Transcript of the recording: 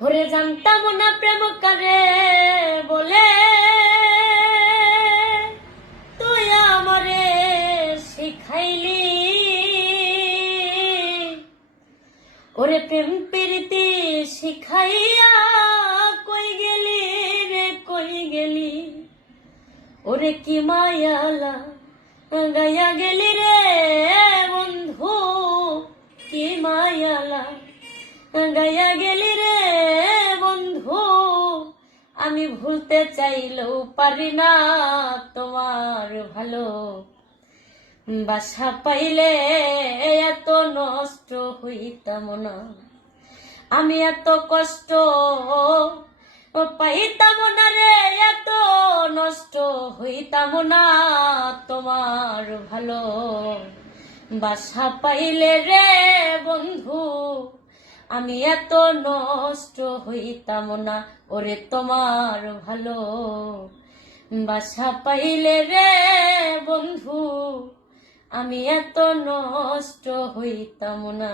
ওরে জানতাম না প্রেম কারে বলে, তুই আমারে শিখাইলি। ওরে প্রেম প্রীতি শিখাইয়া কই গেলি রে কই গেলি, ওরে কি মায়ালা গাইয়া গেলি রে বন্ধু, কি মায়ালা গাইয়া গেলি রে বন্ধু। আমি ভুলতে চাইলেও পারি না তোমার ভালো বাসা পাইলে এত নষ্ট হইতাম না, আমি এত কষ্ট পাইতাম না রে, এত নষ্ট হইতাম না তোমার ভালো বাসা পাইলে রে বন্ধু। আমি এত নষ্ট হইতাম না ওরে তোমার ভালো বাসা পাইলে রে বন্ধু, আমি এত নষ্ট হইতাম না।